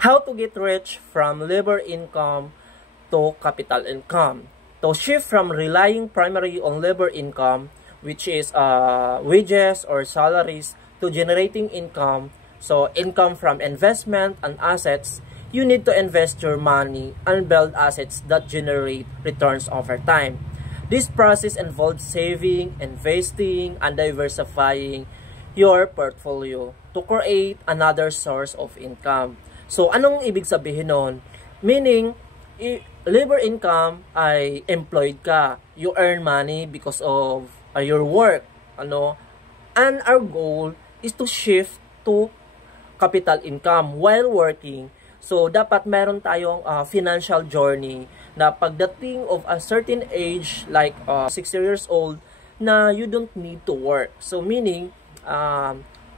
How to get rich from labor income to capital income. To shift from relying primarily on labor income, which is wages or salaries, to generating income, so income from investment and assets, you need to invest your money and build assets that generate returns over time. This process involves saving, investing, and diversifying your portfolio to create another source of income. So, anong ibig sabihin nun? Meaning, labor income ay employed ka. You earn money because of your work. And our goal is to shift to capital income while working. So, dapat meron tayong financial journey na pagdating of a certain age, like 60 years old, na you don't need to work. So, meaning,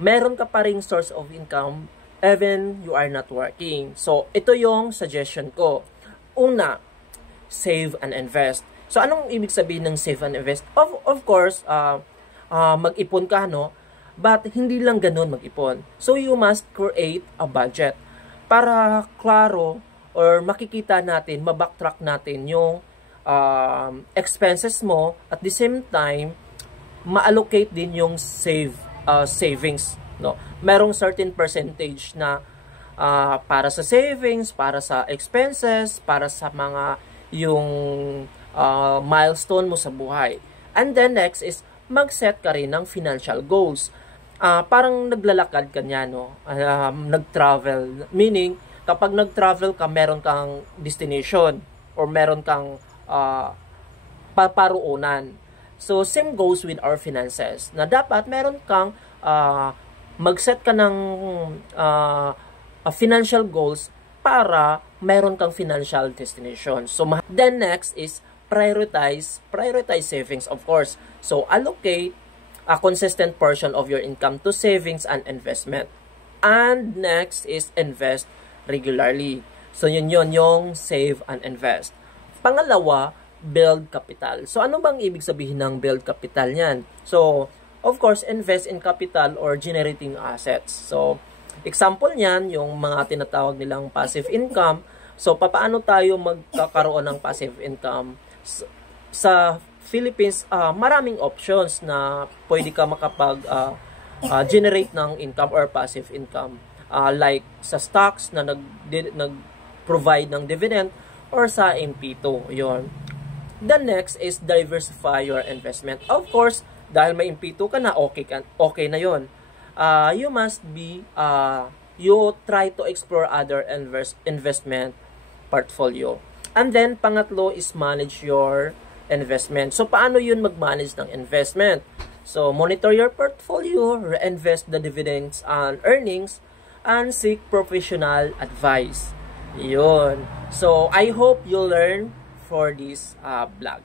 meron ka pa ring source of income even you are not working. So, ito yung suggestion ko. Una, save and invest. So, anong ibig sabihin ng save and invest? Of course, mag-ipon ka, no? But, hindi lang ganun mag-ipon. So, you must create a budget para klaro or makikita natin, mabacktrack natin yung expenses mo. At the same time, ma-allocate din yung savings. No? Merong certain percentage na para sa savings, para sa expenses, para sa mga yung milestone mo sa buhay. And then next is mag-set ka rin ng financial goals. Parang naglalakad ka niya, no? Nag-travel. Meaning, kapag nag-travel ka, meron kang destination or meron kang paparuunan. So, same goes with our finances. Na dapat meron kang mag-set ka ng financial goals para meron kang financial destination. So, then next is prioritize savings, of course. So, allocate a consistent portion of your income to savings and investment. And next is invest regularly. So, yun yung save and invest. Pangalawa, build capital. So, ano bang ibig sabihin ng build capital niyan? So, of course, invest in capital or generating assets. So, example niyan, yung mga tinatawag nilang passive income. So, paano tayo magkakaroon ng passive income? Sa Philippines, maraming options na pwede ka makapag-generate ng income or passive income. Like sa stocks na nag-provide ng dividend or sa MP2. Yun. The next is diversify your investment. Of course, dahil may MP2 ka na, okay na yon. You must be, you try to explore other investment portfolio. And then, pangatlo is manage your investment. So, paano yun mag-manage ng investment? So, monitor your portfolio, reinvest the dividends and earnings, and seek professional advice. Yun. So, I hope you learn for this vlog.